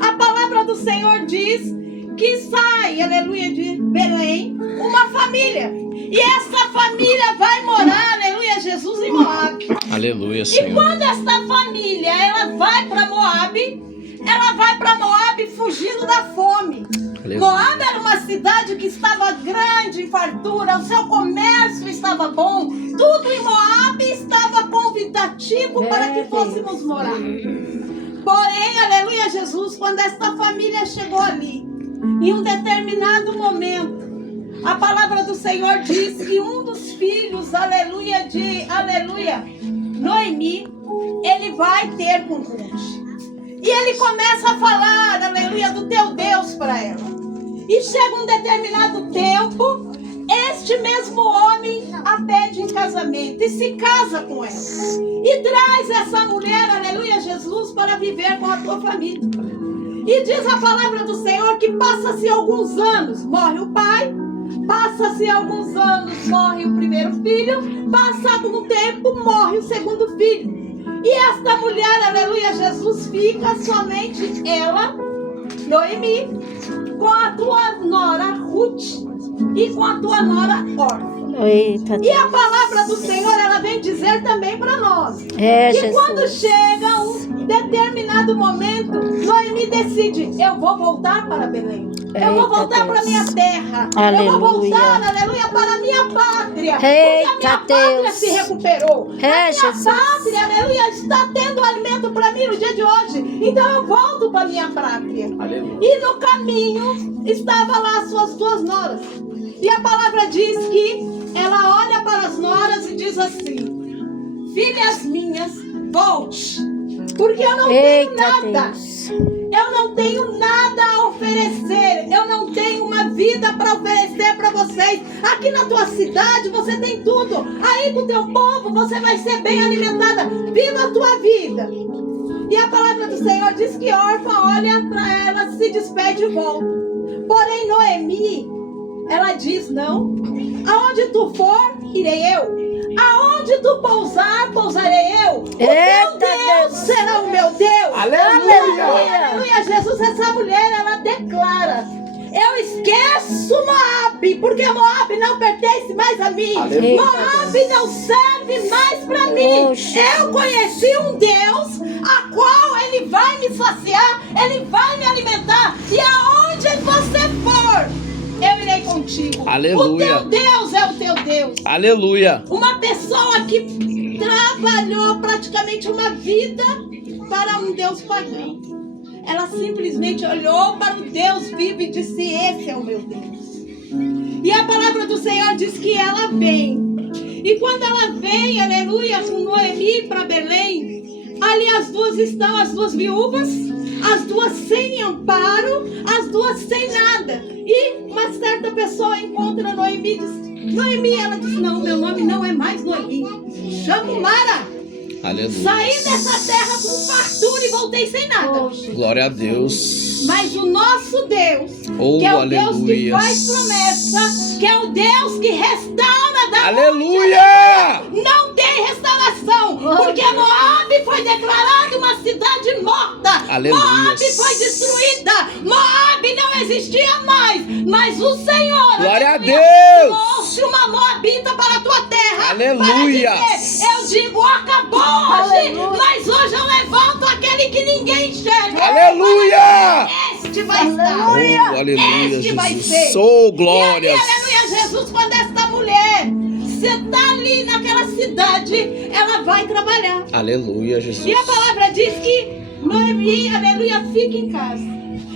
a palavra do Senhor diz que sai, aleluia, de Belém, uma família. E essa família vai morar, aleluia, Jesus, em Moabe. Aleluia, Senhor. E quando esta família, ela vai para Moabe fugindo da fome. Aleluia. Moabe era uma cidade que estava grande em fartura, o seu comércio estava bom, tudo em Moabe estava convidativo para que fôssemos morar. Porém, aleluia, Jesus, quando esta família chegou ali, em um determinado momento, a palavra do Senhor diz que um dos filhos, aleluia, Noemi, ele vai ter com Ruth. E ele começa a falar, aleluia, do teu Deus para ela. E chega um determinado tempo, este mesmo homem a pede em casamento e se casa com ela. E traz essa mulher, aleluia, Jesus, para viver com a tua família. E diz a palavra do Senhor que passa-se alguns anos, morre o pai, passa-se alguns anos, morre o primeiro filho, passado um tempo, morre o segundo filho. E esta mulher, aleluia, Jesus, fica somente ela, Noemi, com a tua nora Ruth e com a tua nora Orfa. E a palavra do Senhor, ela vem dizer também para nós que Jesus. quando chega um determinado momento, Noemi decide: eu vou voltar para Belém, eu vou voltar para minha terra, eu vou voltar, aleluia, para a minha pátria, porque a minha pátria se recuperou, a minha pátria, aleluia, está tendo alimento para mim no dia de hoje, então eu volto para a minha pátria. Aleluia. E no caminho estava lá as suas duas noras, e a palavra diz que ela olha para as noras e diz assim: filhas minhas, volte, porque eu não tenho nada. Eu não tenho nada a oferecer. Eu não tenho uma vida para oferecer para vocês. Aqui na tua cidade você tem tudo. Aí com o teu povo você vai ser bem alimentada. Viva a tua vida. E a palavra do Senhor diz que Orfa olha para ela, se despede e volta. Porém Noemi, ela diz: não. Aonde tu for, irei eu. Aonde tu pousar, pousarei eu. O teu Deus será o meu Deus. Aleluia. Aleluia, Jesus. Essa mulher, ela declara: eu esqueço Moabe, porque Moabe não pertence mais a mim. Aleluia. Moabe não serve mais para mim. Eu conheci um Deus a qual Ele vai me saciar, Ele vai me alimentar. E aonde você for, eu irei contigo. Aleluia. O teu Deus é o teu Deus. Aleluia. Uma pessoa que trabalhou praticamente uma vida para um Deus pagão. Ela simplesmente olhou para o Deus vivo e disse: esse é o meu Deus. E a palavra do Senhor diz que ela vem. E quando ela vem, aleluia, com Noemi para Belém, ali as duas estão, as duas viúvas, as duas sem amparo, as duas sem nada. E uma certa pessoa encontra Noemi e diz: Noemi, ela diz: não, meu nome não é mais Noemi, chamo Mara. Aleluia. Saí dessa terra com fartura e voltei sem nada. Glória a Deus. Mas o nosso Deus, Oh, que é o aleluia. Deus que faz promessa, que é o Deus que restaura da Aleluia. morte, não tem restauração, porque Moabe foi declarada uma cidade morta. Aleluia. Moabe foi destruída. Moabe não existia mais. Mas o Senhor, Glória a aleluia, Deus. trouxe uma moabita para a tua terra. Aleluia. Para dizer: eu digo, acabou hoje, mas hoje eu levanto aquele que ninguém enxerga. Aleluia. Este vai estar. Oh, aleluia, Este vai Jesus. ser. Sou E glórias. ali, aleluia, Jesus, quando esta mulher, você está ali naquela cidade, ela vai trabalhar. Aleluia, Jesus. E a palavra diz que Noemi, aleluia, fica em casa.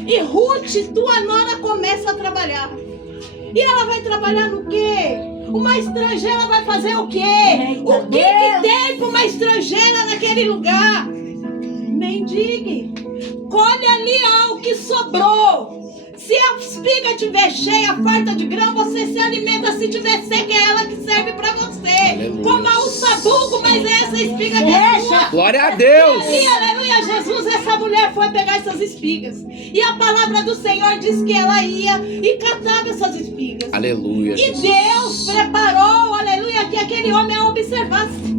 E Ruth, tua nora, começa a trabalhar. E ela vai trabalhar no quê? Uma estrangeira vai fazer o quê? O que tem para uma estrangeira naquele lugar? Mendigue. Colhe ali o que sobrou. Se a espiga estiver cheia, farta de grão, você se alimenta. Se tiver seca, é ela que serve para você. Aleluia. Coma o sabugo, mas essa espiga que é sua. Glória a Deus. E ali, aleluia, Jesus, essa mulher foi pegar essas espigas. E a palavra do Senhor diz que ela ia e catava essas espigas. Aleluia, E Jesus. Deus preparou, aleluia, que aquele homem a observasse.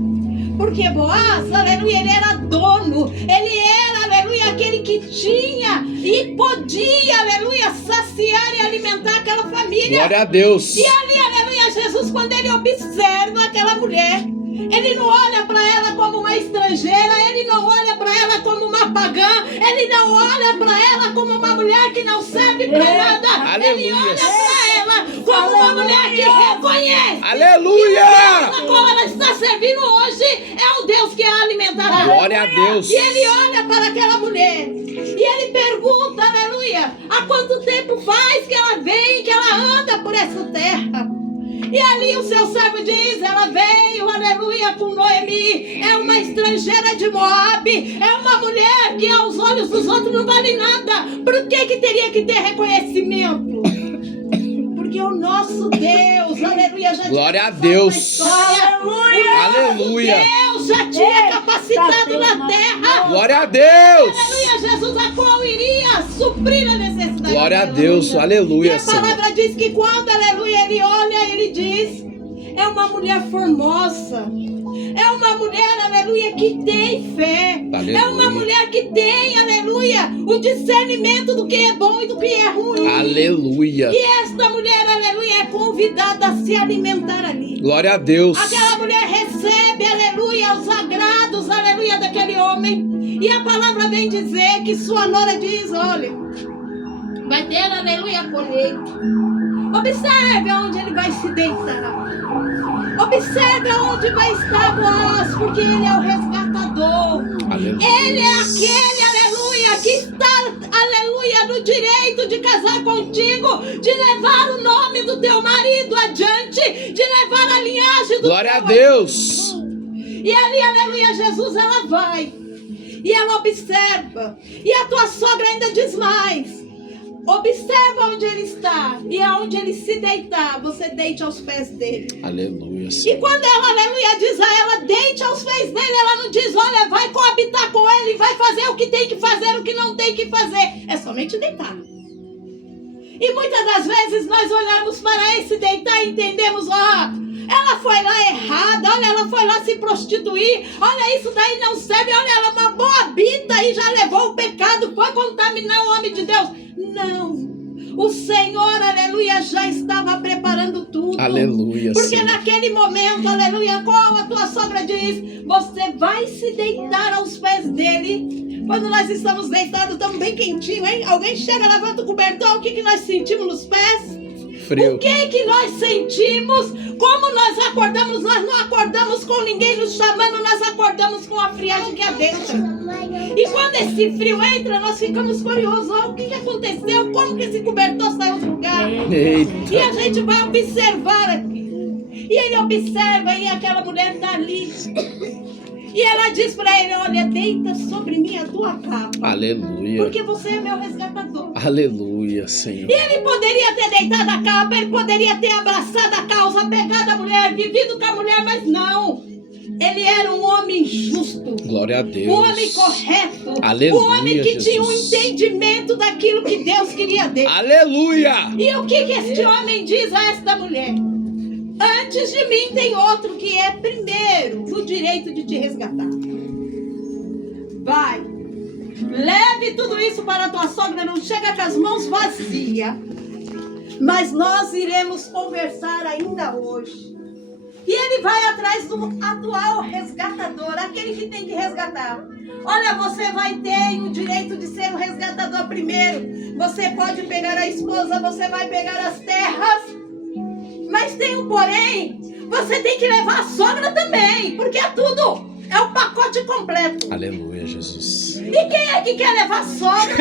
Porque Boaz, aleluia, ele era dono. Ele era, aleluia, aquele que tinha e podia, aleluia, saciar e alimentar aquela família. Glória a Deus. E ali, aleluia, Jesus, quando ele observa aquela mulher, ele não olha para ela como uma estrangeira, ele não olha para ela como uma pagã, ele não olha para ela como uma mulher que não serve para nada. Aleluia. Ele olha para ela como uma mulher que reconhece. Aleluia. Que qual ela está servindo hoje é o Deus que a alimentará. Glória a Deus. E ele olha para aquela mulher e ele pergunta, aleluia, há quanto tempo faz que ela vem, que ela anda por essa terra? E ali o seu servo diz, ela veio, aleluia, com Noemi, é uma estrangeira de Moabe, é uma mulher que aos olhos dos outros não vale nada. Por que teria que ter reconhecimento? Porque o nosso Deus, aleluia, já Glória tinha a Deus. aleluia. Aleluia. Deus já tinha capacitado na terra. Glória a Deus. Aleluia, Jesus, a qual iria suprir a necessidade. Glória a dela. Deus. E Aleluia, a Senhor. palavra diz que quando, aleluia, ele olha, ele diz, é uma mulher formosa. É uma mulher, aleluia, que tem fé. Aleluia. É uma mulher que tem, aleluia, o discernimento do que é bom e do que é ruim. Aleluia. E esta mulher, aleluia, é convidada a se alimentar ali. Glória a Deus. Aquela mulher recebe, aleluia, os agrados, aleluia, daquele homem. E a palavra vem dizer que sua nora diz, olha, vai ter, aleluia, colheita. Observe onde ele vai se deitar. Observe onde vai estar Boaz, porque ele é o resgatador. Aleluia. Ele é aquele, aleluia, que está, aleluia, no direito de casar contigo, de levar o nome do teu marido adiante, de levar a linhagem do Glória a teu Deus. E ali, aleluia, Jesus, ela vai. E ela observa. E a tua sogra ainda diz mais. Observa onde ele está. E aonde ele se deitar, você deite aos pés dele. Aleluia, E Senhor. quando ela, aleluia, diz a ela, deite aos pés dele, ela não diz, olha, vai coabitar com ele, vai fazer o que tem que fazer, o que não tem que fazer. É somente deitar. E muitas das vezes nós olhamos para esse deitar e entendemos, ela foi lá errada, olha, ela foi lá se prostituir, olha, isso daí não serve, olha, ela é uma moabita e já levou o pecado, foi contaminar o homem de Deus. Não. O Senhor, aleluia, já estava preparando tudo. Aleluia, Porque Senhor. naquele momento, aleluia, qual a tua sogra diz? Você vai se deitar aos pés dele. Quando nós estamos deitados, estamos bem quentinhos, hein? Alguém chega, levanta o cobertor, o que nós sentimos nos pés? Frio. O que nós sentimos? Como nós acordamos? Nós não acordamos com ninguém nos chamando, nós acordamos com a friagem que é dentro. E quando esse frio entra, nós ficamos curiosos. O que aconteceu? Como que esse cobertor saiu do lugar? Eita. E a gente vai observar aqui. E ele observa e aquela mulher está ali. E ela diz para ele, olha, deita sobre mim a tua capa. Aleluia. Porque você é meu resgatador. Aleluia, Senhor. E ele poderia ter deitado a capa, ele poderia ter abraçado a causa, pegado a mulher, vivido com a mulher, mas não. Ele era um homem justo. Glória a Deus. Um homem correto. Aleluia, Um homem que tinha um Jesus. entendimento daquilo que Deus queria dele. Aleluia. E o que este homem diz a esta mulher? Antes de mim tem outro que é primeiro no direito de te resgatar. Vai. Leve tudo isso para a tua sogra, não chega com as mãos vazias. Mas nós iremos conversar ainda hoje. E ele vai atrás do atual resgatador, aquele que tem que resgatar. Olha, você vai ter o direito de ser o resgatador primeiro. Você pode pegar a esposa, você vai pegar as terras. Mas tem um porém, você tem que levar a sogra também, porque é tudo, é o pacote completo. Aleluia, Jesus. E quem é que quer levar a sogra?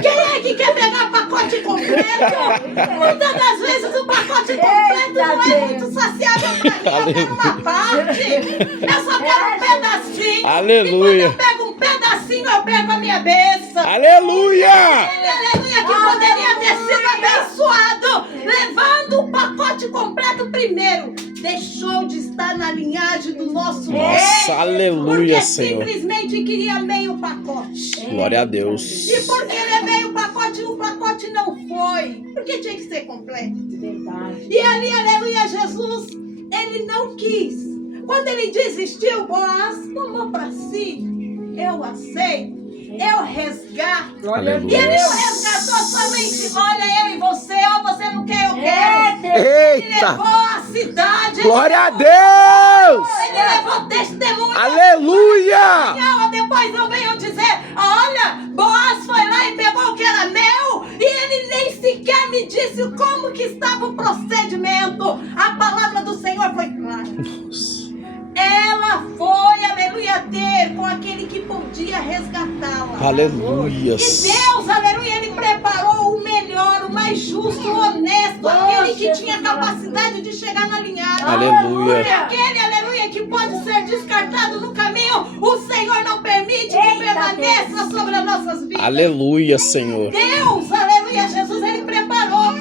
Quem é que quer pegar o pacote completo? Muitas das vezes o pacote completo não é muito saciável para mim, eu quero uma parte, eu só quero um pedacinho. Aleluia. E quando eu pego um pedacinho, eu pego a minha bênção. Aleluia. Aleluia, que poderia ter sido abençoado, levando o pacote completo primeiro. Deixou de estar na linhagem do nosso rei. Nossa, aleluia, Porque Senhor. simplesmente queria meio pacote. Glória a Deus. E por querer meio pacote, o pacote não foi. Porque tinha que ser completo. E ali, aleluia, Jesus, ele não quis. Quando ele desistiu, Boaz tomou para si. Eu aceito. eu resgato. Glória a E Deus. ele não resgatou somente, olha, eu e você, ó, você não quer, eu quero. Ele Eita! levou a cidade. Glória a Deus! Ele levou testemunho. Aleluia! Depois não venham dizer, olha, Boaz foi lá e pegou o que era meu. E ele nem sequer me disse como que estava o procedimento. A palavra do Senhor foi clara. Ela foi, aleluia, ter com aquele que podia resgatá-la. Aleluia! E Deus, aleluia, ele preparou o melhor, o mais justo, o honesto, aquele que tinha capacidade de chegar na linhagem. Aleluia. Porque aquele, aleluia, que pode ser descartado no caminho, o Senhor não permite que permaneça sobre as nossas vidas. Aleluia, Senhor. Deus, aleluia, Jesus, ele preparou.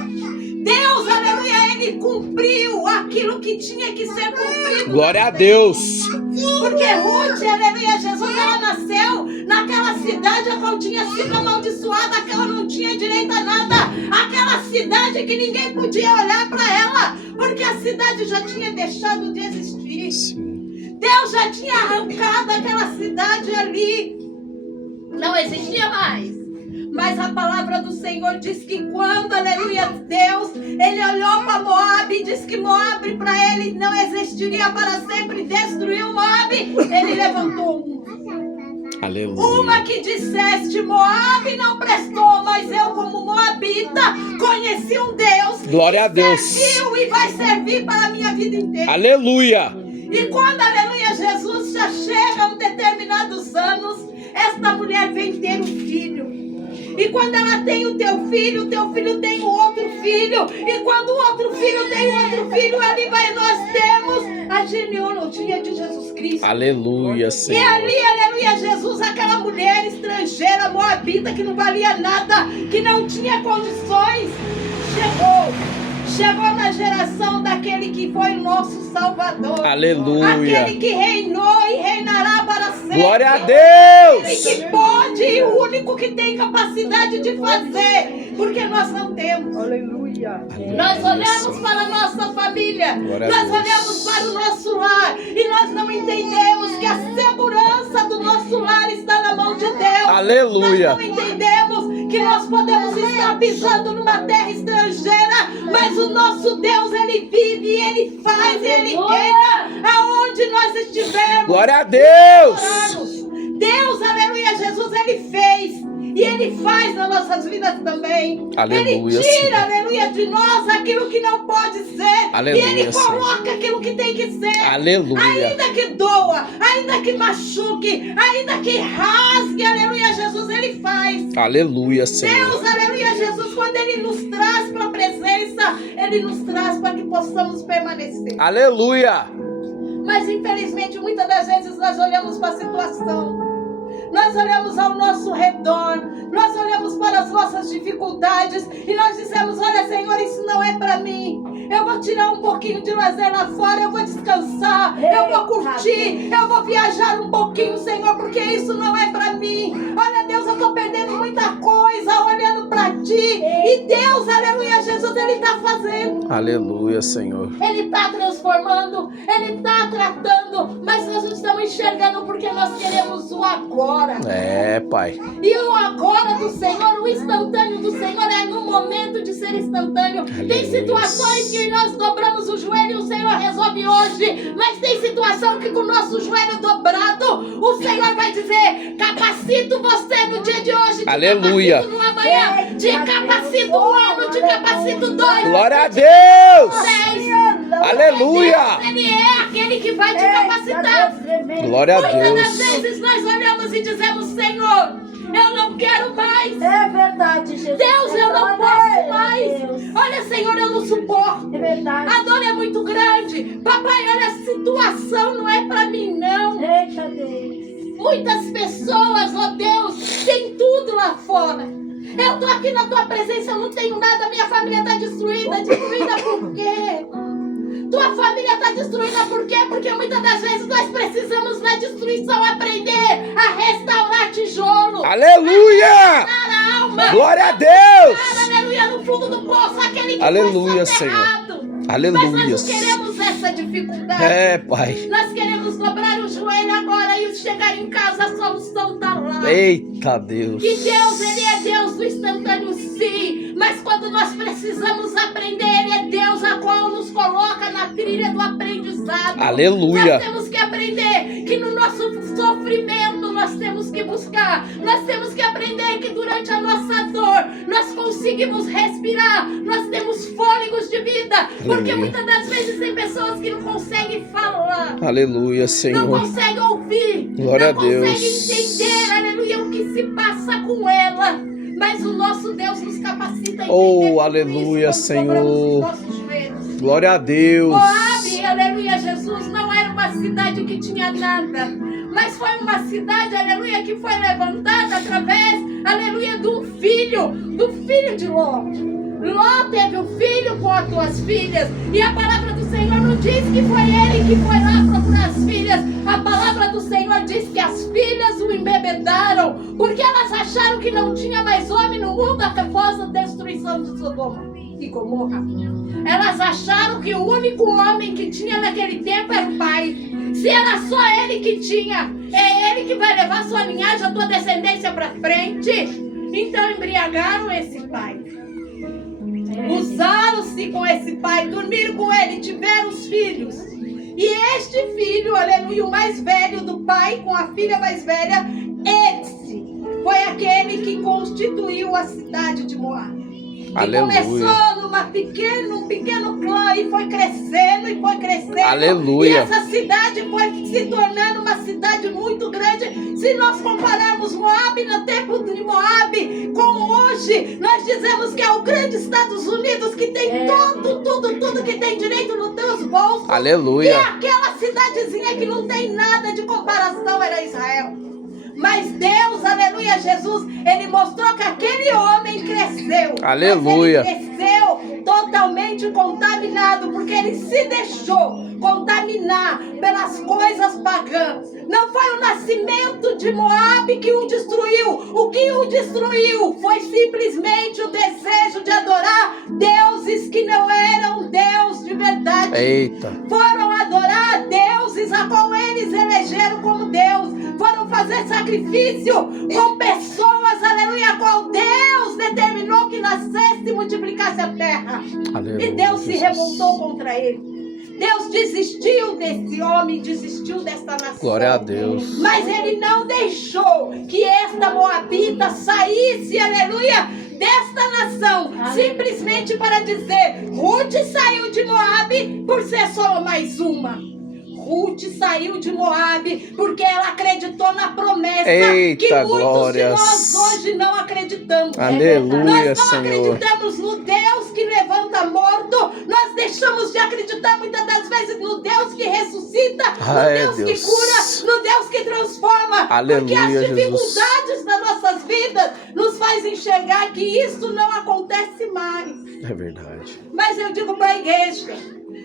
Deus, aleluia, ele cumpriu aquilo que tinha que ser cumprido. Glória a Deus. Porque Ruth, aleluia, Jesus, ela nasceu naquela cidade a qual tinha sido amaldiçoada, que ela não tinha direito a nada. Aquela cidade que ninguém podia olhar para ela, porque a cidade já tinha deixado de existir. Sim. Deus já tinha arrancado aquela cidade ali. Não existia mais. Mas a palavra do Senhor diz que quando, aleluia, Deus, ele olhou para Moabe e disse que Moabe para ele não existiria para sempre, destruiu Moabe, ele levantou uma. Aleluia. Uma que disseste, Moabe não prestou, mas eu como moabita conheci um Deus. Glória a Deus. Serviu e vai servir para a minha vida inteira. Aleluia. E quando, aleluia, Jesus já chega a um determinados anos, esta mulher vem ter um filho. E quando ela tem o teu filho tem o outro filho. E quando o outro filho tem o outro filho, ali vai nós temos a genealogia de Jesus Cristo. Aleluia, E Senhor. ali, aleluia, Jesus, aquela mulher estrangeira, moabita, que não valia nada, que não tinha condições, chegou na geração daquele que foi o nosso Salvador. Aleluia. Aquele que reinou e reinará para sempre. Glória a Aquele Deus. que pode e o único que tem capacidade de fazer, porque nós não temos. Aleluia. Nós olhamos para a nossa família, Glória a nós Deus. olhamos para o nosso lar e nós não entendemos que a segurança do nosso lar está na mão de Deus. Aleluia. Nós não entendemos que nós podemos estar pisando numa terra estrangeira, mas o nosso Deus, ele vive, ele faz, ele reina aonde nós estivermos. Glória a Deus. Deus, aleluia, Jesus, ele fez. E ele faz nas nossas vidas também. Aleluia, Ele tira, Senhor. aleluia, de nós aquilo que não pode ser. Aleluia, e ele Senhor. coloca aquilo que tem que ser. Aleluia. Ainda que doa, ainda que machuque, ainda que rasgue, aleluia, Jesus, ele faz. Aleluia, Senhor. Deus, aleluia, Jesus, quando ele nos traz para a presença, ele nos traz para que possamos permanecer. Aleluia. Mas infelizmente, muitas das vezes nós olhamos para a situação. Nós olhamos ao nosso redor, nós olhamos para as nossas dificuldades e nós dizemos, olha, Senhor, isso não é para mim. Eu vou tirar um pouquinho de lazer lá fora, eu vou descansar, eu vou curtir, eu vou viajar um pouquinho, Senhor, porque isso não é para mim. Olha, Deus, eu estou perdendo muita coisa olhando para Ti. E Deus, aleluia, Jesus, Ele está fazendo. Aleluia, Senhor. Ele está transformando, Ele está tratando, mas nós não estamos enxergando porque nós queremos o agora. É, Pai. E o agora do Senhor, o instantâneo do Senhor é no momento de ser instantâneo. Tem Aleluia. situações que nós dobramos o joelho e o Senhor resolve hoje, mas tem situação que com o nosso joelho dobrado, o Senhor vai dizer, capacito você no dia de hoje, te Aleluia. capacito no amanhã, te capacito um ano, te capacito 2. Glória a Deus. 10. Aleluia. Ele é aquele que vai te capacitar. Glória a Muitas das Deus. vezes nós olhamos e dizemos, Senhor, eu não quero mais. É verdade, Jesus. Deus, eu não posso mais. Olha, Senhor, eu não suporto. É verdade. A dor é muito grande. Papai, olha, a situação não é pra mim, não. Eita Deus. Muitas pessoas, ó Deus, têm tudo lá fora. Eu tô aqui na tua presença, eu não tenho nada, minha família tá destruída. Destruída por quê? Tua família está destruída por quê? Porque muitas das vezes nós precisamos na destruição aprender a restaurar tijolo. Aleluia. A alma. Glória a Deus. Aleluia, no fundo do poço, aquele que Aleluia, foi soterrado. Aleluia. Mas nós não queremos essa dificuldade. É, Pai. Nós queremos dobrar o joelho agora e chegar em casa, a solução está lá. Eita Deus. Que Deus, Ele é Deus do instantâneo sim, mas quando nós precisamos aprender, Ele é Deus a qual nos coloca na trilha do aprendizado. Aleluia. Nós temos que aprender que no nosso sofrimento nós temos que buscar, nós temos que aprender que durante a nossa dor nós conseguimos respirar, nós temos fôlegos de vida, porque Aleluia. muitas das vezes tem pessoas que não conseguem falar. Aleluia, Não Senhor. consegue ouvir, Glória não a Deus. consegue entender, aleluia, o que se passa com ela. Mas o nosso Deus nos capacita a entender Oh, tudo aleluia, isso quando dobramos os Senhor. nossos joelhos. Glória a Deus. Moabe, aleluia, Jesus, não era uma cidade que tinha nada, mas foi uma cidade, aleluia, que foi levantada através, aleluia, do filho de Ló. Ló teve um filho com as duas filhas, e a palavra do Senhor não diz que foi ele que foi lá procurar as filhas. A palavra do Senhor diz que as filhas o embebedaram, porque elas acharam que não tinha mais homem no mundo após a destruição de Sodoma e Gomorra. Elas acharam que o único homem que tinha naquele tempo era o pai. Se era só ele que tinha, é ele que vai levar sua linhagem, a tua descendência para frente. Então embriagaram esse pai. Usaram-se com esse pai, dormiram com ele, tiveram os filhos. E este filho, aleluia, o mais velho do pai com a filha mais velha, esse foi aquele que constituiu a cidade de Moabe. Que Aleluia. começou num pequeno clã e foi crescendo e foi crescendo. Aleluia. E essa cidade foi se tornando uma cidade muito grande. Se nós compararmos Moabe no tempo de Moabe com hoje, nós dizemos que é o grande Estados Unidos que tem tudo que tem direito nos teus bolsos. E Aleluia. aquela cidadezinha que não tem nada de comparação era Israel. Mas Deus, aleluia, Jesus, Ele mostrou que aquele homem cresceu. Aleluia. Mas ele cresceu totalmente contaminado, porque ele se deixou contaminar pelas coisas pagãs. Não foi o nascimento de Moabe que o destruiu. O que o destruiu foi simplesmente o desejo de adorar deuses que não eram Deus de verdade. Eita. Foram adorar deuses a qual eles elegeram como Deus. Foram fazer sacrifício com pessoas, aleluia, a qual Deus determinou que nascesse e multiplicasse a terra. Aleluia, E Deus se Jesus. revoltou contra ele. Deus desistiu desse homem, desistiu desta nação. Glória a Deus. Mas ele não deixou que esta moabita saísse, aleluia, desta nação, simplesmente para dizer: Ruth saiu de Moabe por ser só mais uma. Ruth saiu de Moabe porque ela acreditou na promessa. Eita, que muitos glórias. de nós hoje não acreditamos. Aleluia, Nós não Senhor. acreditamos no Deus que levanta morto. Nós deixamos de acreditar muitas das vezes no Deus que ressuscita, no Ai, Deus que Deus. cura, no Deus que transforma. Aleluia, porque as Jesus. dificuldades das nossas vidas nos faz enxergar que isso não acontece mais. É verdade. Mas eu digo para a igreja: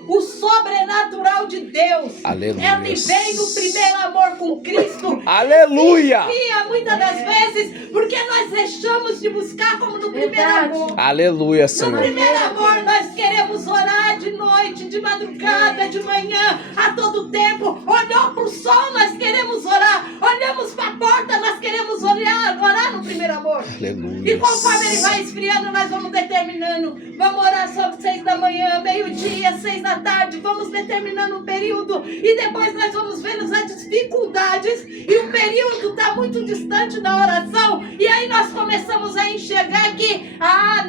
o sobrenatural de Deus, Aleluia. ele vem no primeiro amor com Cristo. Aleluia. E muitas das vezes, porque nós deixamos de buscar como no primeiro Verdade. amor. Aleluia, No Senhor. primeiro amor, nós queremos orar de noite, de madrugada, de manhã, a todo tempo. Olhou para o sol, nós queremos orar. Olhamos para a porta, nós queremos orar no primeiro amor. Aleluia. E conforme ele vai esfriando, nós vamos determinando. Vamos orar sobre 6 da manhã, meio-dia, 6 da tarde. Vamos determinando um período. E depois nós vamos vendo as dificuldades. E o período está muito distante da oração. E aí nós começamos a enxergar que,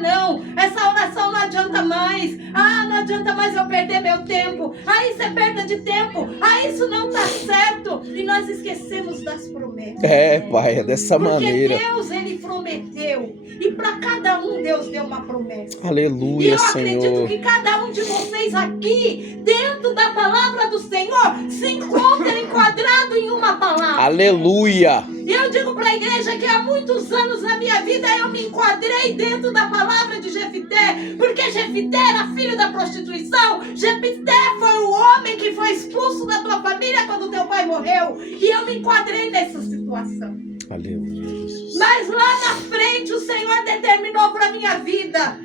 não, essa oração não adianta mais. Não adianta mais eu perder meu tempo. Isso é perda de tempo. Isso não está certo. E nós esquecemos das promessas. É, Pai, é dessa Porque maneira. Deus, Ele prometeu. E para cada um, Deus deu uma promessa. E Aleluia, eu acredito Senhor. que cada um de vocês aqui, dentro da palavra do Senhor, se encontra enquadrado em uma palavra. Aleluia. E eu digo para a igreja que há muitos anos na minha vida eu me enquadrei dentro da palavra de Jefité, porque Jefité era filho da prostituição. Jefité foi o homem que foi expulso da tua família quando teu pai morreu. E eu me enquadrei nessa situação. Aleluia, Jesus. Mas lá na frente o Senhor determinou para minha vida: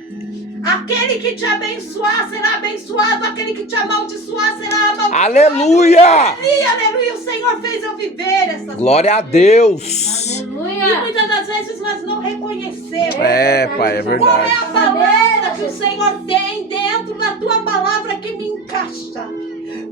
Aquele que te abençoar será abençoado. Aquele que te amaldiçoar será amaldiçoado. Aleluia! Aleluia. O Senhor fez eu viver essa Glória a Deus! E Aleluia. muitas das vezes nós não reconhecemos. É, Pai, é Qual é verdade. a palavra que o Senhor tem dentro da tua palavra que me encaixa?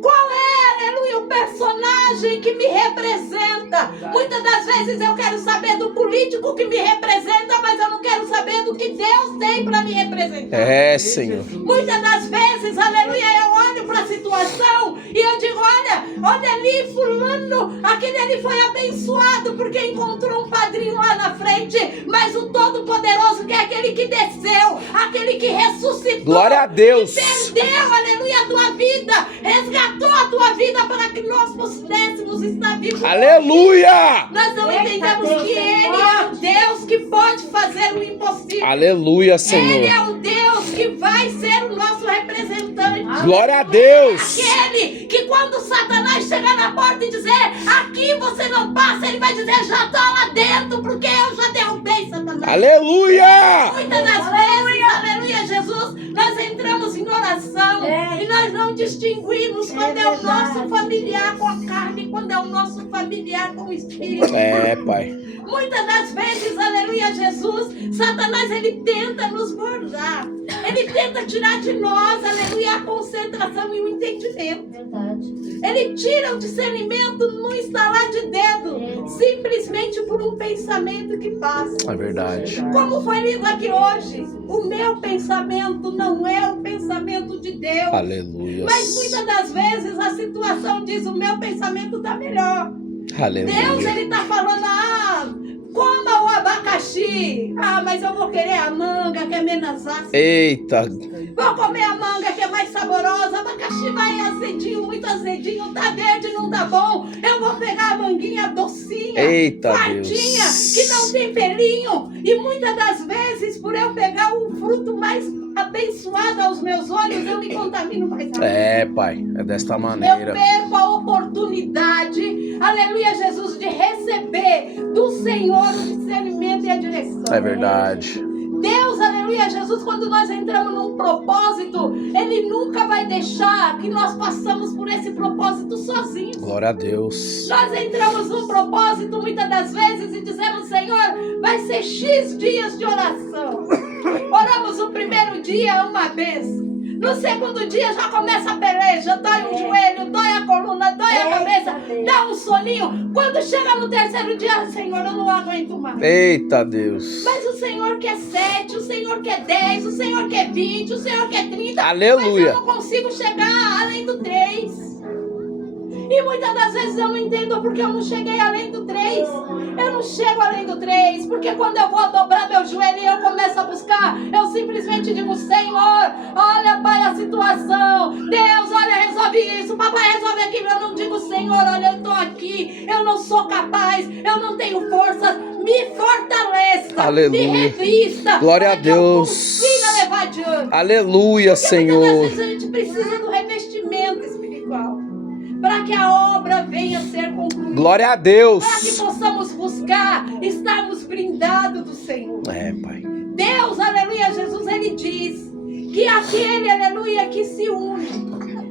Qual é, aleluia, o personagem que me representa? Muitas das vezes eu quero saber do político que me representa, mas eu não quero saber do que Deus tem para me representar. É, Senhor. Muitas das vezes, aleluia, eu olho para a situação e eu digo, olha ali, fulano, aquele ali foi abençoado porque encontrou um padrinho lá na frente, mas o Todo-Poderoso, que é aquele que desceu, aquele que ressuscitou, Glória a Deus. que perdeu, aleluia, a tua vida, resgatou a tua vida para que nós pudéssemos estar vivos. Aleluia! Nós não Eita, entendemos Deus, que é Ele é o Deus que pode fazer o impossível. Aleluia, Ele Senhor. é o Deus que vai ser o nosso representante. Glória a Deus! Aquele que quando Satanás chegar na porta e dizer, aqui você não passa, ele vai dizer, já está lá dentro, porque eu já derrubei Satanás. Aleluia! Muitas das vezes, aleluia, Jesus, nós entramos em oração e nós não distinguimos quando é o nosso familiar com a carne, quando é o nosso familiar com o espírito. É, Pai. Muitas das vezes, aleluia, Jesus, Satanás, ele tenta nos burlar. Ele tenta tirar de nós, aleluia, a concentração e o entendimento. Verdade. Ele tira o discernimento no estalar de dedo, simplesmente por um pensamento que passa. É verdade. Como foi lido aqui hoje, o meu pensamento não é o pensamento de Deus. Aleluia. Mas muitas das vezes a situação diz, o meu pensamento está melhor. Deus, Aleluia. ele está falando, coma o abacaxi. Mas eu vou querer a manga, que é menos ácida. Eita. Vou comer a manga, que é mais saborosa. O abacaxi vai azedinho, muito azedinho. Tá verde, não tá bom. Eu vou pegar a manguinha docinha, Eita, fartinha, Deus. que não tem pelinho. E muitas das vezes, por eu pegar o fruto mais abençoado aos meus olhos, eu me contamino mais rápido. É, Pai. É desta Eu maneira. perco a oportunidade, aleluia, Jesus, de receber do Senhor o discernimento e a direção. É verdade. Deus, aleluia, Jesus, quando nós entramos num propósito, Ele nunca vai deixar que nós passamos por esse propósito sozinhos. Glória a Deus. Nós entramos num propósito muitas das vezes e dizemos, Senhor, vai ser X dias de oração. Oramos o primeiro dia uma vez. No segundo dia já começa a peleja, dói o joelho, dói a coluna, dói a cabeça, dá um soninho. Quando chega no terceiro dia, Senhor, eu não aguento mais. Eita, Deus. Mas o Senhor quer 7, o Senhor quer 10, o Senhor quer 20, o Senhor quer 30. Aleluia. Mas eu não consigo chegar além do 3. E muitas das vezes eu não entendo porque eu não cheguei além do 3. Eu não chego além do 3, porque quando eu vou dobrar meu joelho e eu começo a buscar, eu simplesmente digo, Senhor, olha, Pai, a situação. Deus, olha, resolve isso. Papai, resolve aquilo. Eu não digo, Senhor, olha, eu estou aqui. Eu não sou capaz, eu não tenho forças. Me fortaleça. Aleluia. Me revista. Glória a para que eu Deus. consiga levar adiante. Aleluia, Porque muitas Senhor. vezes a gente precisa do revestimento espiritual para que a obra venha a ser concluída. Glória a Para que Deus. possamos buscar, estarmos brindados do Senhor. É, Pai. Deus, aleluia, Jesus, Ele diz que aquele, aleluia, que se une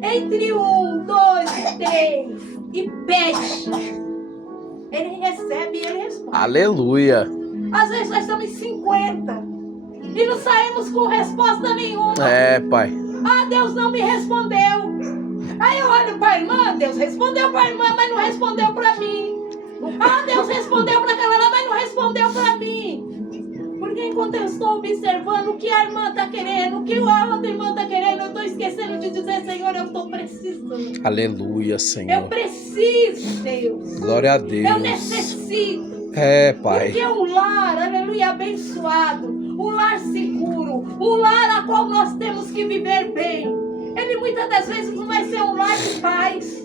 entre 1, 2 e 3 e pede, Ele recebe e Ele responde. Aleluia. Às vezes nós estamos em 50 e não saímos com resposta nenhuma. É, Pai. Deus não me respondeu. Aí eu olho para a irmã, Deus respondeu para a irmã, mas não respondeu para mim. Deus respondeu para aquela lá, mas não respondeu para mim. Porque enquanto eu estou observando o que a irmã está querendo, o que a outra irmã está querendo, eu estou esquecendo de dizer, Senhor, eu estou precisando. Aleluia, Eu Senhor. preciso, Deus. Glória a Eu Deus. necessito. É, Pai. Porque um lar, aleluia, abençoado, um lar seguro, um lar a qual nós temos que viver bem. Ele muitas das vezes não vai ser um lar de paz.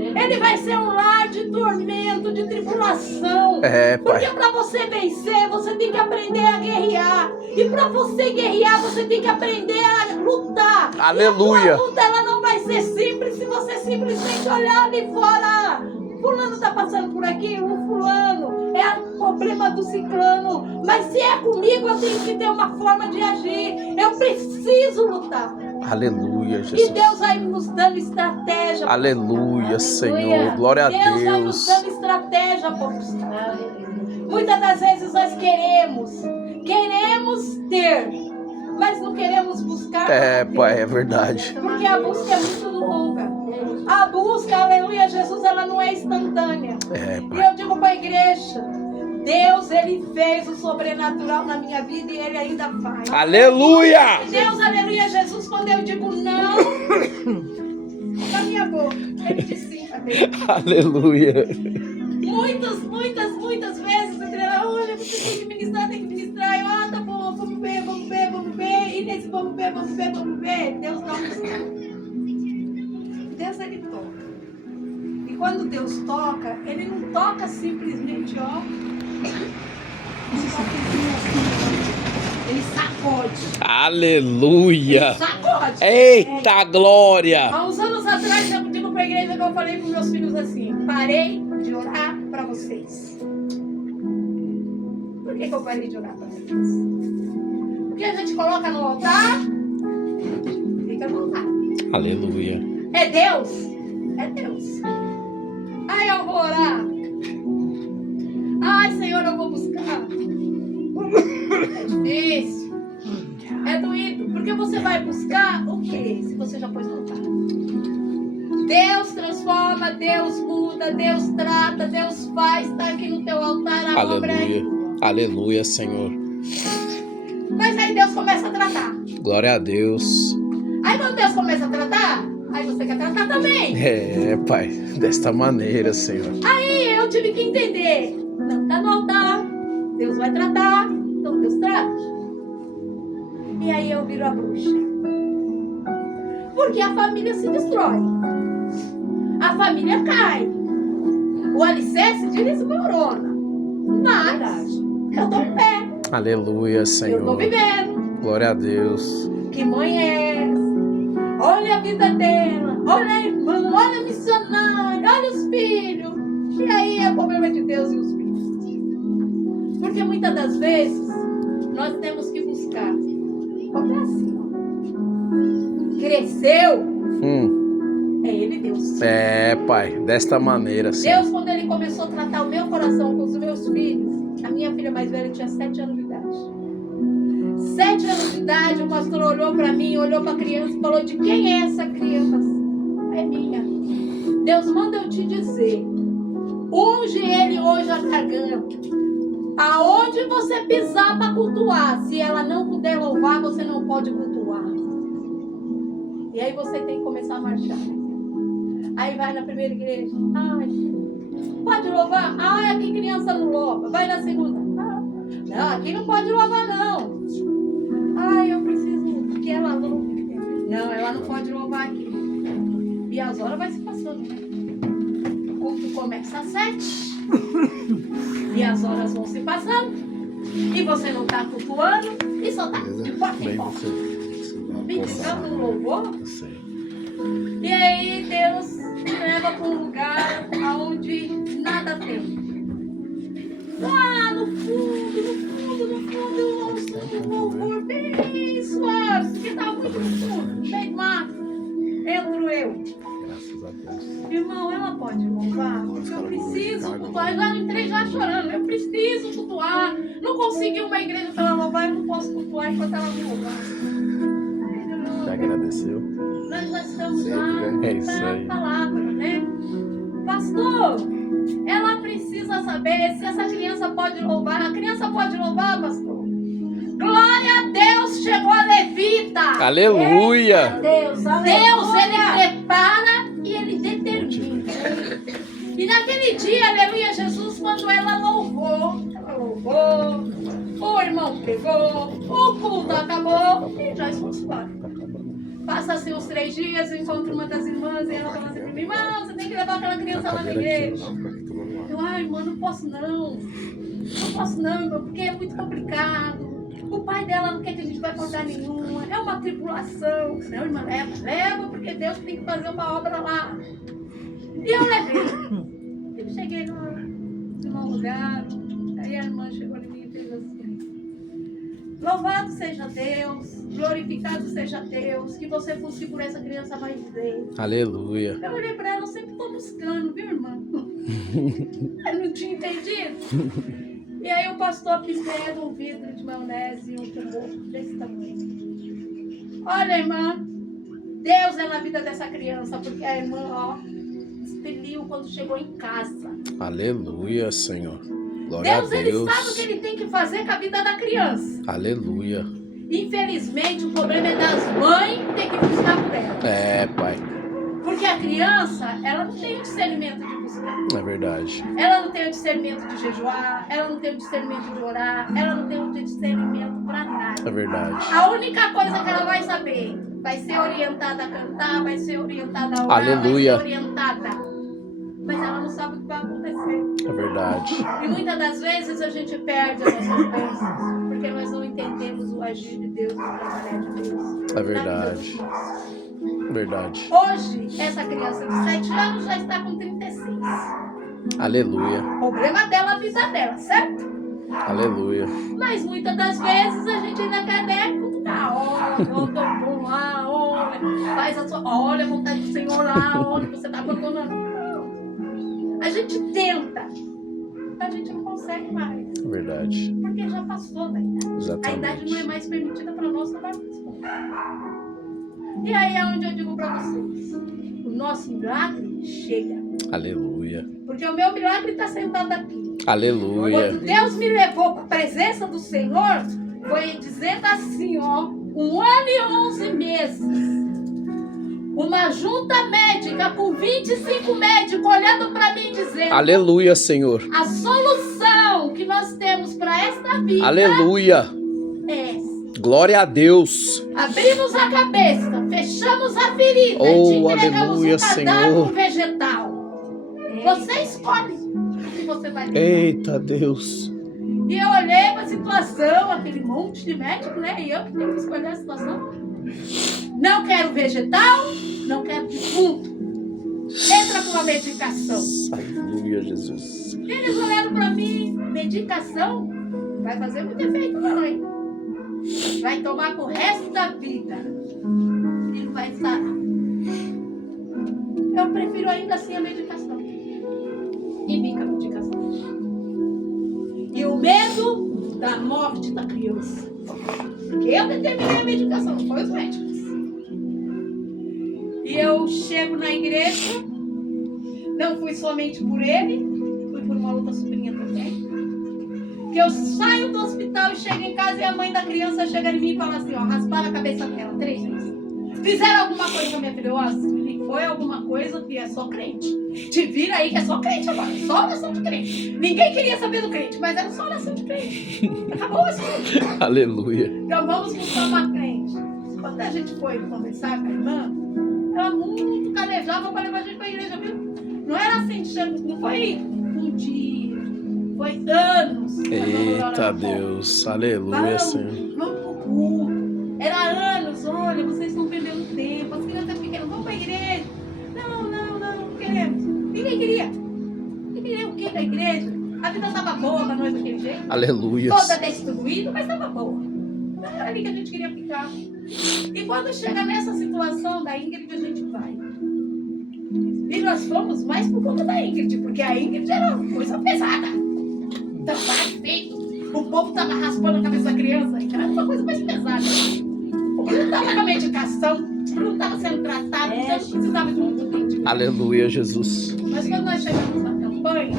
Ele vai ser um lar de tormento, de tribulação. É, Pai. Porque para você vencer, você tem que aprender a guerrear. E para você guerrear, você tem que aprender a lutar. Aleluia. E a tua luta, ela não vai ser simples se você simplesmente olhar ali fora. Fulano está passando por aqui, o fulano, é o problema do ciclano. Mas se é comigo, eu tenho que ter uma forma de agir. Eu preciso lutar. Aleluia, E Jesus. Deus vai nos dando estratégia. Aleluia, Senhor. Glória a Deus vai nos Deus. dando estratégia para buscar. Muitas das vezes nós queremos ter, mas não queremos buscar. É, Pai, é verdade. Porque a busca é muito longa. A busca, aleluia, Jesus, ela não é instantânea. É, E Pai. eu digo para a igreja, Deus, Ele fez o sobrenatural na minha vida e Ele ainda faz. Aleluia! Deus, aleluia, Jesus, quando eu digo não, na minha boca, Ele diz sim também. Aleluia. Muitas vezes, olha, você tem que ministrar. Eu, tá bom, vamos ver. E nesse vamos ver, Deus dá um sinal. Deus, Ele toca. E quando Deus toca, Ele não toca simplesmente, ó. Ele sacode. Aleluia. Ele sacode. Eita glória. Há uns anos atrás, eu digo para a igreja que eu falei para os meus filhos assim: parei de orar para vocês. Por que eu parei de orar para vocês? Porque a gente coloca no altar, fica no altar. Aleluia. É Deus? É Deus. Aí eu vou orar. Ai, Senhor, eu vou buscar. É difícil. É doído. Porque você vai buscar o quê? Se você já pôs no altar. Deus transforma, Deus muda, Deus trata, Deus faz. Está aqui no teu altar a obra aí. Aleluia. Aleluia, Senhor. Mas aí Deus começa a tratar. Glória a Deus. Aí quando Deus começa a tratar, aí você quer tratar também. É, Pai, desta maneira, Senhor. Aí eu tive que entender. Não está no altar. Deus vai tratar. Então Deus trata. E aí eu viro a bruxa. Porque a família se destrói. A família cai. O alicerce desmorona. Mas eu tô em pé. Aleluia, Eu tô Senhor. vivendo. Glória a Deus. Que mãe é essa? Olha a vida dela. Olha a irmã. Olha a missionária. Olha os filhos. E aí é problema de Deus e os filhos. Porque muitas das vezes nós temos que buscar. Olha assim. Cresceu. É Ele, Deus. É, Pai, desta maneira, Senhor. Deus, quando Ele começou a tratar o meu coração com os meus filhos, a minha filha mais velha tinha 7 anos de idade. 7 anos de idade, o pastor olhou para mim, olhou para a criança e falou: de quem é essa criança? É minha. Deus, manda eu te dizer, unge ele hoje a garganta. Aonde você pisar para cultuar, se ela não puder louvar, você não pode cultuar. E aí você tem que começar a marchar. Aí vai na primeira igreja. Ai, pode louvar? Ai, aqui criança não louva. Vai na segunda. Ah, não, aqui não pode louvar, não. Ai, eu preciso que ela louve. Não, ela não pode louvar aqui. E as horas vai se passando, né? O culto começa às 7. E as horas vão se passando. E você não está cultuando. E só está de porta em porta. Ministrando um louvor. E aí Deus me leva para um lugar onde nada tem. Lá no fundo, eu ouço um louvor bem suave, porque está muito no fundo, meio mato. Entro eu. Graças a Deus. Irmão, ela pode louvar, porque eu preciso cultuar. Eu já entrei já chorando, eu preciso cultuar. Não consegui uma igreja para ela louvar, eu não posso cultuar enquanto ela não louvar. Já agradeceu? Nós já estamos lá É isso para aí. a palavra, né? Pastor, ela precisa saber se essa criança pode louvar. A criança pode louvar, pastor? Glória a Deus, chegou a levita. Aleluia. Deus, Deus, Ele prepara e Ele determina. E naquele dia, aleluia, Jesus, quando ela louvou, o irmão pegou, o culto acabou e já expulsaram. Passa-se uns 3 dias, eu encontro uma das irmãs e ela fala assim para mim: irmão, você tem que levar aquela criança lá na igreja. Eu, ai, irmã, não posso não. Não posso não, irmão, porque é muito complicado. O pai dela não quer que a gente vá contar nenhuma. É uma tribulação. Não, irmã, leva, porque Deus tem que fazer uma obra lá. E eu levei. Eu cheguei no lugar. Aí a irmã chegou em mim e fez assim: louvado seja Deus, glorificado seja Deus, que você busque por essa criança mais vezes. Aleluia. Eu olhei pra ela, eu sempre tô buscando, viu, irmã? Eu não tinha entendido. E aí o pastor pega um vidro de maionese e um tambor desse tamanho. Olha, irmã, Deus é na vida dessa criança, porque a irmã, ó, expeliu quando chegou em casa. Aleluia, Senhor. Glória Deus, a ele Deus. sabe o que ele tem que fazer com a vida da criança. Aleluia. Infelizmente, o problema é das mães ter que buscar por ela. É, Pai. Porque a criança, ela não tem o discernimento de buscar. É verdade. Ela não tem o discernimento de jejuar, ela não tem o discernimento de orar, ela não tem o discernimento pra nada. É verdade. A única coisa que ela vai saber, vai ser orientada a cantar, vai ser orientada a orar, Aleluia. vai ser orientada. Mas ela não sabe o que vai acontecer. É verdade. E muitas das vezes a gente perde as nossas bênçãos, porque nós não entendemos o agir de Deus, o trabalhar de Deus. É verdade. Verdade. Hoje, essa criança de 7 anos já está com 36. Aleluia. O problema dela, a vida dela, certo? Aleluia. Mas muitas das vezes a gente ainda quer, né, cutucar. Olha, vamos lá, olha, faz a sua. Olha a vontade do Senhor lá, onde você está abandonando. Não. A gente tenta, a gente não consegue mais. É verdade. Porque já passou da idade. A idade não é Exatamente. mais permitida para nós trabalharmos. E aí é onde eu digo para vocês: o nosso milagre chega. Aleluia. Porque o meu milagre está sentado aqui. Aleluia. Quando Deus me levou para a presença do Senhor, foi dizendo assim, ó, 1 ano e 11 meses. Uma junta médica com 25 médicos olhando para mim dizendo: Aleluia, Senhor. a solução que nós temos para esta vida Aleluia. é essa. Glória a Deus. Abrimos a cabeça, fechamos a ferida, Oh, te entregamos aleluia, um cadáver Senhor. vegetal. Você escolhe o que você vai levar. Eita Deus. E eu olhei para a situação, aquele monte de médico, né? E eu que tenho que escolher a situação. Não quero vegetal, não quero defunto. Entra com uma medicação. Aleluia, Jesus. Eles olharam para mim, medicação não vai fazer muito efeito não, hein? Vai tomar pro resto da vida. E não vai sarar. Eu prefiro ainda assim a medicação. E vim com a medicação. E o medo da morte da criança. Porque eu determinei a medicação, não foi os médicos. E eu chego na igreja, não fui somente por ele, fui por uma outra sobrinha também. Que eu saio do hospital e chego em casa e a mãe da criança chega em mim e fala assim, ó, rasparam a cabeça dela 3 vezes. Fizeram alguma coisa com a minha filha? Foi alguma coisa que é só crente. Te vira aí que é só crente agora, só oração de crente. Ninguém queria saber do crente, mas era só oração de crente. Acabou assim. Aleluia. Então vamos buscar uma crente. Quando a gente foi conversar com a irmã, ela muito calejava para levar a gente para a igreja, viu? Não era assim, não foi um dia, foi anos. Eita Deus. Aleluia, Senhor. Vamos pro culto. Era anos, olha, vocês estão perdendo tempo, as crianças pequenas, vamos para a igreja. Não queremos. Ninguém queria. Ninguém queria o que da igreja? A vida estava boa para nós daquele jeito. Aleluia. Toda destruída, mas estava boa. Não era ali que a gente queria ficar. E quando chega nessa situação da Ingrid, a gente vai. E nós fomos mais por conta da Ingrid, porque a Ingrid era uma coisa pesada. Então, feito. O povo estava raspando a cabeça da criança, era uma coisa mais pesada. O Bruno estava com a medicação, o Bruno estava sendo tratado, então não precisava de muito tempo. Aleluia, Jesus. Mas quando nós chegamos na campanha,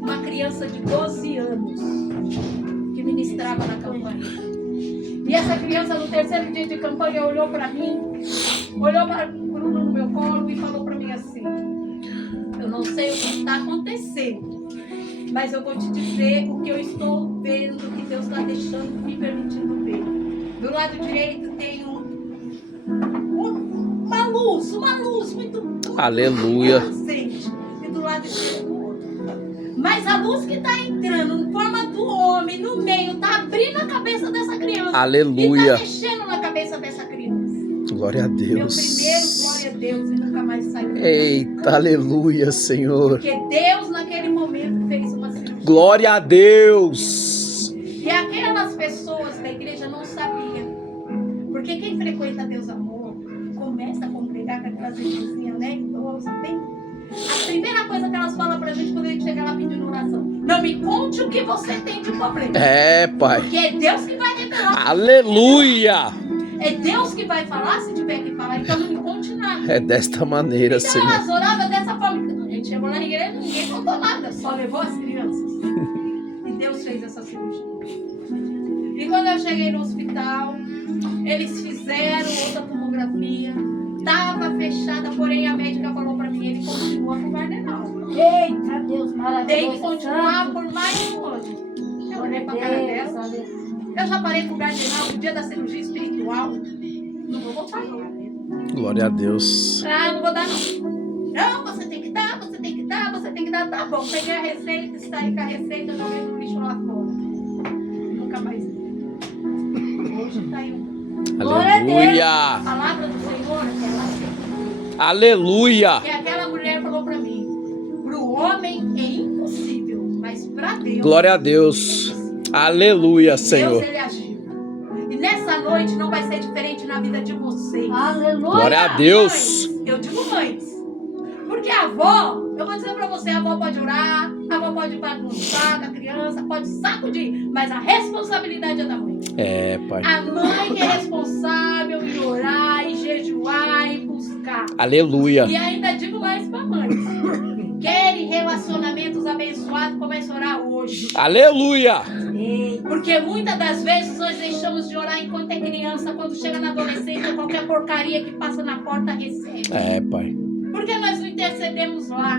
uma criança de 12 anos que ministrava na campanha. E essa criança, no 3º dia de campanha, olhou para mim, olhou para o Bruno no meu colo e falou para mim assim: eu não sei o que está acontecendo, mas eu vou te dizer o que eu estou vendo, que Deus está deixando, me permitindo ver. Do lado direito tem uma luz muito Aleluia. presente. E do lado esquerdo o outro. Mas a luz que está entrando em forma do homem, no meio, está abrindo a cabeça dessa criança. Aleluia. E está mexendo na cabeça dessa criança. Glória a Meu Deus. primeiro, glória a Deus, e nunca mais saiu. Eita, aleluia, Senhor. Porque Deus, naquele momento, fez uma cirurgia. Glória a Deus. E aquelas pessoas da igreja não sabiam. Porque quem frequenta Deus Amor, começa a congregar com aquelas irmãzinhas, né? Idosas, bem. A primeira coisa que elas falam pra gente quando a gente chega lá pedindo oração: não me conte o que você tem de problema. É, Pai. Porque é Deus que vai revelar. Aleluia. É Deus que vai falar se tiver que falar. Então não me conte nada. É desta maneira, Então Senhor. elas oravam dessa forma. A gente chegou na igreja, ninguém contou nada, só levou as crianças. E Deus fez essa cirurgia. E quando eu cheguei no hospital, eles fizeram outra tomografia. Estava fechada, porém a médica falou para mim: ele continua com o Gardenal. Eita, Deus maravilhoso. Tem que continuar por mais um ano. Eu olhei para a cara dela. Eu já parei com o Gardenal no dia da cirurgia espiritual. Não vou voltar, não. Glória a Deus. Ah, não vou dar, não. Não, você tem que dar, você tem que dar, você tem que dar. Tá bom, peguei a receita, saí com a receita, joguei no lixo lá fora. Nunca mais vi. Hoje tá aí. Aleluia. A palavra do Senhor é ela assim. Aleluia. Que aquela mulher falou pra mim: pro homem é impossível, mas pra Deus. Glória a Deus. Aleluia, Senhor. Deus, ele agiu. E nessa noite não vai ser diferente na vida de vocês. Aleluia. Glória a Deus. Mães, eu digo mães. Porque a avó, eu vou dizer pra você, a avó pode orar, a avó pode bagunçar com a criança, pode sacudir, mas a responsabilidade é da mãe. É, Pai. A mãe é responsável em orar, em jejuar, em buscar. Aleluia. E ainda digo mais pra mães: querem relacionamentos abençoados, comece a orar hoje. Aleluia. Porque muitas das vezes nós deixamos de orar enquanto é criança, quando chega na adolescência, qualquer porcaria que passa na porta recebe. É, Pai. Porque nós não intercedemos lá.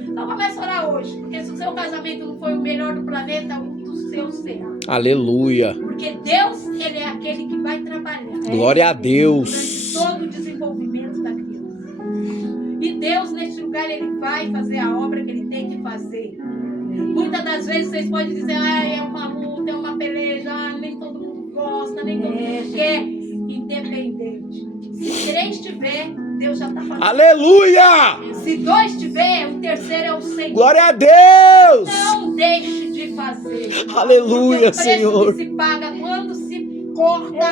Então comece a orar hoje. Porque se o seu casamento não foi o melhor do planeta, o do seu será. Aleluia. Porque Deus, ele é aquele que vai trabalhar. Glória a Deus. Durante todo o desenvolvimento da criança. E Deus, neste lugar, ele vai fazer a obra que ele tem que fazer. Muitas das vezes vocês podem dizer: ah, é uma luta, é uma peleja, nem todo mundo gosta, nem todo mundo quer. Independente. Se 3 tiver, Deus já está fazendo. Aleluia. Se 2 tiver, o terceiro é o Senhor. Glória a Deus. Não deixe de fazer. Aleluia, Porque o preço Senhor. que se paga quando se corta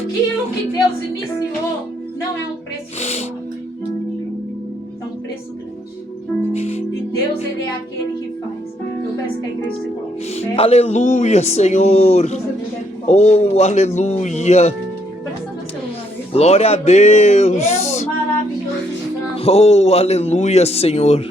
aquilo que Deus iniciou não é um preço suave. É um preço grande. E Deus, ele é aquele que faz. Eu peço que a igreja se coloque de pé. Aleluia, Senhor. Se você puder, Oh, aleluia. presta no celular aí. Glória a Deus. Deus maravilhoso. Oh, aleluia, Senhor.